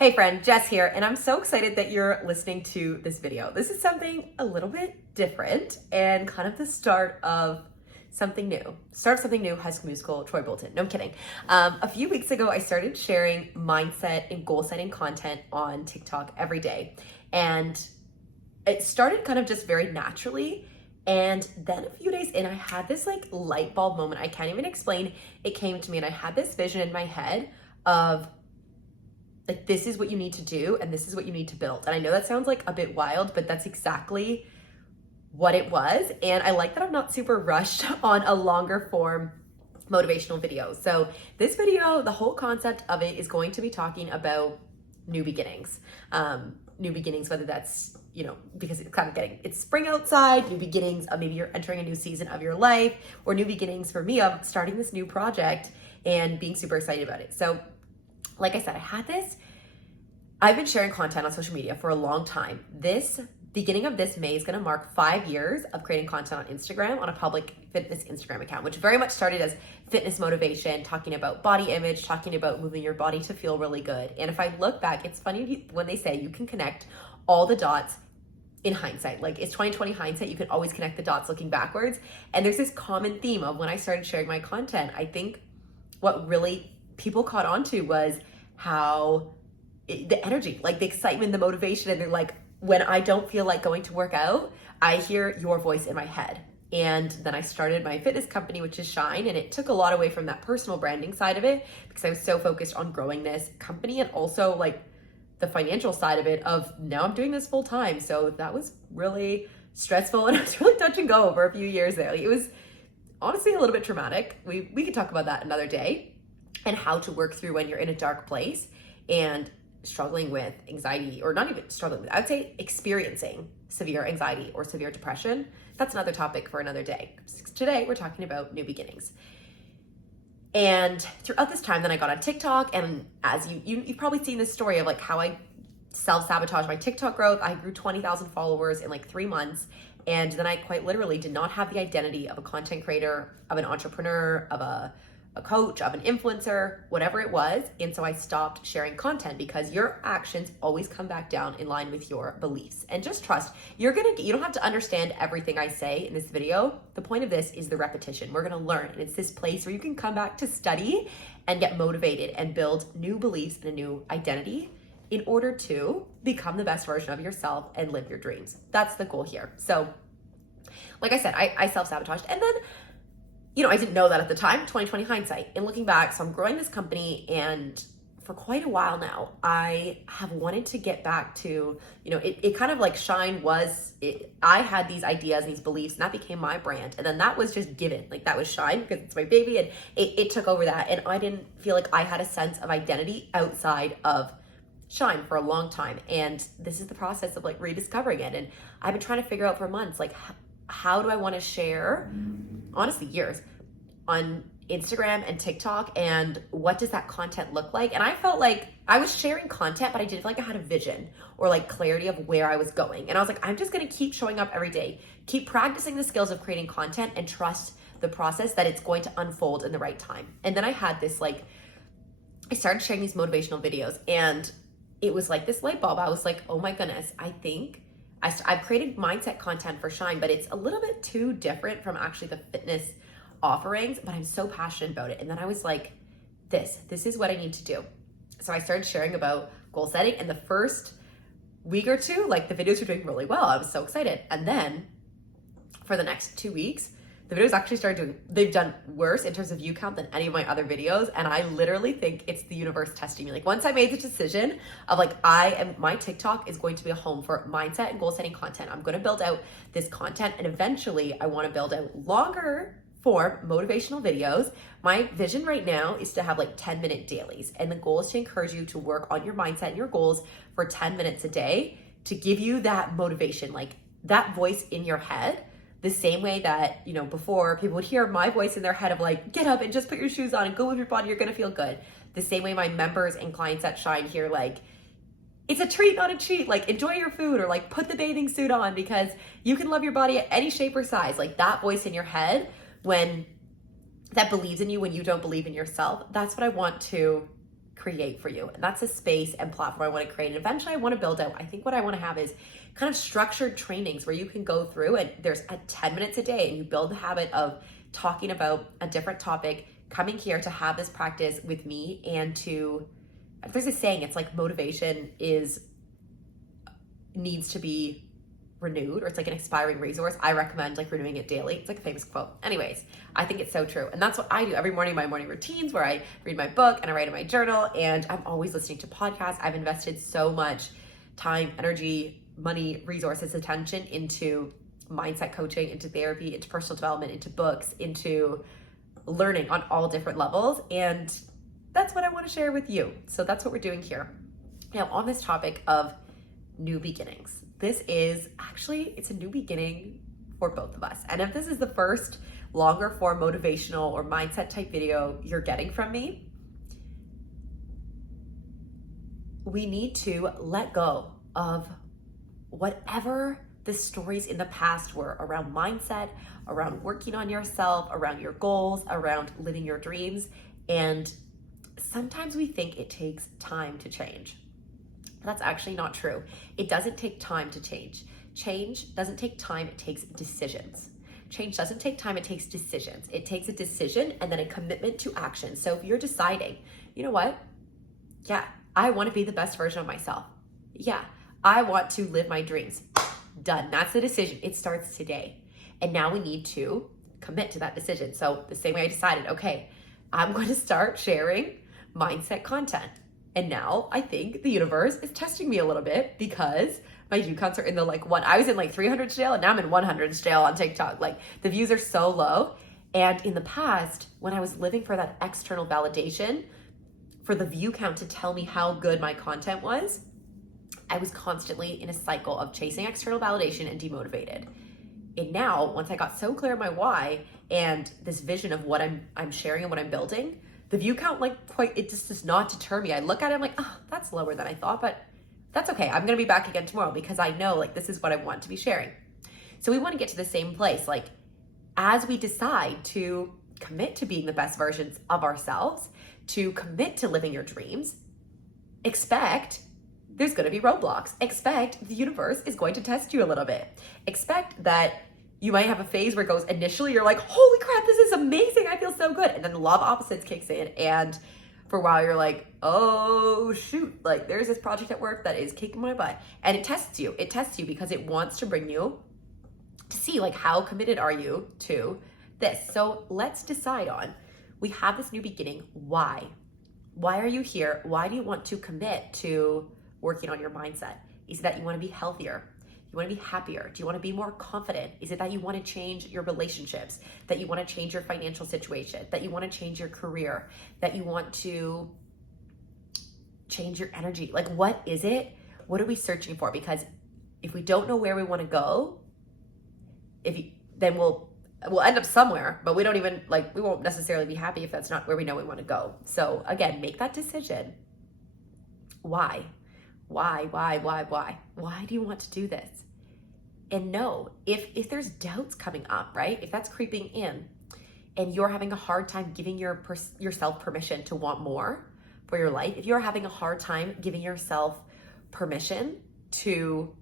Hey friend, Jess here, and I'm so excited that you're listening to this video. This is something a little bit different and kind of the start of something new. High School Musical, Troy Bolton. No, I'm kidding. A few weeks ago, I started sharing mindset and goal setting content on TikTok every day. And it started kind of just very naturally. And then a few days in, I had this like light bulb moment. I can't even explain. It came to me and I had this vision in my head of like, this is what you need to do and this is what you need to build. And I know that sounds like a bit wild, but that's exactly what it was. And I like that I'm not super rushed on a longer form motivational video. So this video, the whole concept of it is going to be talking about new beginnings. New beginnings, whether that's, because it's spring outside, new beginnings of maybe you're entering a new season of your life, or new beginnings for me of starting this new project and being super excited about it. So like I said, I've been sharing content on social media for a long time. This beginning of this May is going to mark 5 years of creating content on Instagram, on a public fitness Instagram account, which very much started as fitness motivation, talking about body image, talking about moving your body to feel really good. And if I look back, it's funny when they say you can connect all the dots in hindsight. Like, it's 2020 hindsight, you can always connect the dots looking backwards. And there's this common theme of when I started sharing my content, I think what really people caught on to was how the energy, like the excitement, the motivation, and they're like, when I don't feel like going to work out, I hear your voice in my head. And then I started my fitness company, which is Shine, and it took a lot away from that personal branding side of it because I was so focused on growing this company and also like the financial side of it of now I'm doing this full time. So that was really stressful and it was really touch and go over a few years there. Like, it was honestly a little bit traumatic. We could talk about that another day, and how to work through when you're in a dark place and struggling with anxiety, or not even struggling with, I would say experiencing severe anxiety or severe depression. That's another topic for another day. Today, we're talking about new beginnings. And throughout this time, then I got on TikTok, and as you've probably seen this story of like how I self-sabotaged my TikTok growth. I grew 20,000 followers in like 3 months. And then I quite literally did not have the identity of a content creator, of an entrepreneur, of a coach, of an influencer, whatever it was. And so I stopped sharing content because your actions always come back down in line with your beliefs. And just trust, you don't have to understand everything I say in this video. The point of this is the repetition. We're going to learn. And it's this place where you can come back to study and get motivated and build new beliefs and a new identity in order to become the best version of yourself and live your dreams. That's the goal here. So like I said, I self-sabotaged. And then I didn't know that at the time, 2020 hindsight. And looking back, so I'm growing this company, and for quite a while now, I have wanted to get back to, it kind of like Shine was, I had these ideas and these beliefs, and that became my brand. And then that was just given, like that was Shine because it's my baby, and it took over that. And I didn't feel like I had a sense of identity outside of Shine for a long time. And this is the process of like rediscovering it. And I've been trying to figure out for months, like, how do I want to share, honestly, years, on Instagram and TikTok, and what does that content look like? And I felt like I was sharing content, but I didn't feel like I had a vision or like clarity of where I was going. And I was like, I'm just going to keep showing up every day, keep practicing the skills of creating content, and trust the process that it's going to unfold in the right time. And then I had this, like, I started sharing these motivational videos, and it was like this light bulb. I was like, oh my goodness, I think I've created mindset content for Shine, but it's a little bit too different from actually the fitness offerings, but I'm so passionate about it. And then I was like, this is what I need to do. So I started sharing about goal setting, and the first week or two, like, the videos were doing really well. I was so excited. And then for the next 2 weeks, the videos actually they've done worse in terms of view count than any of my other videos. And I literally think it's the universe testing me. Like, once I made the decision of like, my TikTok is going to be a home for mindset and goal setting content. I'm going to build out this content, and eventually I want to build out longer form motivational videos. My vision right now is to have like 10-minute dailies. And the goal is to encourage you to work on your mindset and your goals for 10 minutes a day to give you that motivation, like that voice in your head. The same way that, before people would hear my voice in their head of like, get up and just put your shoes on and go move your body, you're going to feel good. The same way my members and clients at Shine hear like, it's a treat, not a cheat. Like, enjoy your food, or like put the bathing suit on because you can love your body at any shape or size. Like, that voice in your head, when that believes in you when you don't believe in yourself, that's what I want to create for you. And that's a space and platform I want to create. And eventually I want to build out. I think what I want to have is kind of structured trainings where you can go through and there's 10 minutes a day and you build the habit of talking about a different topic, coming here to have this practice with me and to, there's a saying, it's like motivation needs to be renewed, or it's like an expiring resource. I recommend like renewing it daily. It's like a famous quote. Anyways, I think it's so true. And that's what I do every morning, my morning routines where I read my book and I write in my journal, and I'm always listening to podcasts. I've invested so much time, energy, money, resources, attention into mindset coaching, into therapy, into personal development, into books, into learning on all different levels. And that's what I want to share with you. So that's what we're doing here. Now, on this topic of new beginnings, it's a new beginning for both of us. And if this is the first longer form motivational or mindset type video you're getting from me, we need to let go of whatever the stories in the past were around mindset, around working on yourself, around your goals, around living your dreams. And sometimes we think it takes time to change. That's actually not true. It doesn't take time to change. Change doesn't take time, it takes decisions. Change doesn't take time, it takes decisions. It takes a decision and then a commitment to action. So if you're deciding, you know what? Yeah, I want to be the best version of myself. Yeah, I want to live my dreams. Done. That's the decision. It starts today. And now we need to commit to that decision. So the same way I decided, okay, I'm going to start sharing mindset content. And now I think the universe is testing me a little bit because my view counts are in the I was in 300 jail and now I'm in 100 jail on TikTok. Like the views are so low. And in the past, when I was living for that external validation, for the view count to tell me how good my content was, I was constantly in a cycle of chasing external validation and demotivated. And now, once I got so clear on my why and this vision of what I'm sharing and what I'm building, the view count, it just does not deter me. I look at it, I'm like, oh, that's lower than I thought, but that's okay. I'm going to be back again tomorrow because I know this is what I want to be sharing. So we want to get to the same place. As we decide to commit to being the best versions of ourselves, to commit to living your dreams, expect there's going to be roadblocks. Expect the universe is going to test you a little bit. Expect that you might have a phase where it goes, initially you're like, holy crap, this is amazing. I feel so good. And then the law of opposites kicks in. And for a while you're like, oh shoot, there's this project at work that is kicking my butt. And it tests you. It tests you because it wants to bring you to see how committed are you to this. So let's decide on, we have this new beginning. Why? Why are you here? Why do you want to commit to working on your mindset? Is it that you want to be healthier? You want to be happier? Do you want to be more confident? Is it that you want to change your relationships? That you want to change your financial situation? That you want to change your career? That you want to change your energy? What is it? What are we searching for? Because if we don't know where we want to go, then we'll end up somewhere, but we don't even we won't necessarily be happy if that's not where we know we want to go. So again, make that decision. Why? Why do you want to do this? And no, if there's doubts coming up, right? If that's creeping in and you're having a hard time giving yourself permission to want more for your life, if you're having a hard time giving yourself permission to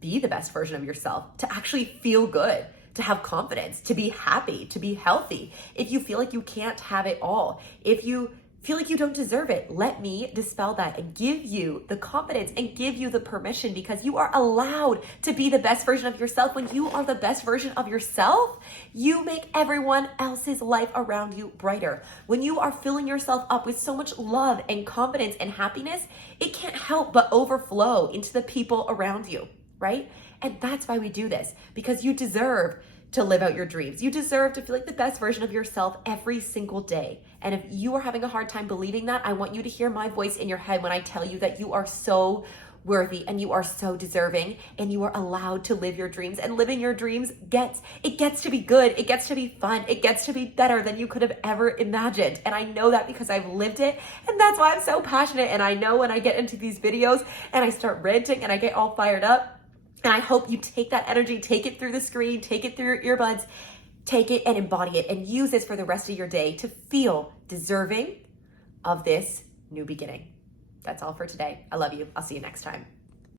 be the best version of yourself, to actually feel good, to have confidence, to be happy, to be healthy, if you feel like you can't have it all, if you feel like you don't deserve it, let me dispel that and give you the confidence and give you the permission, because you are allowed to be the best version of yourself. When you are the best version of yourself, you make everyone else's life around you brighter. When you are filling yourself up with so much love and confidence and happiness, it can't help but overflow into the people around you, right? And that's why we do this, because you deserve to live out your dreams. You deserve to feel like the best version of yourself every single day. And if you are having a hard time believing that, I want you to hear my voice in your head when I tell you that you are so worthy and you are so deserving and you are allowed to live your dreams. And living your dreams gets to be good. It gets to be fun. It gets to be better than you could have ever imagined. And I know that because I've lived it. And that's why I'm so passionate. And I know when I get into these videos and I start ranting and I get all fired up, and I hope you take that energy, take it through the screen, take it through your earbuds, take it and embody it and use this for the rest of your day to feel deserving of this new beginning. That's all for today. I love you. I'll see you next time.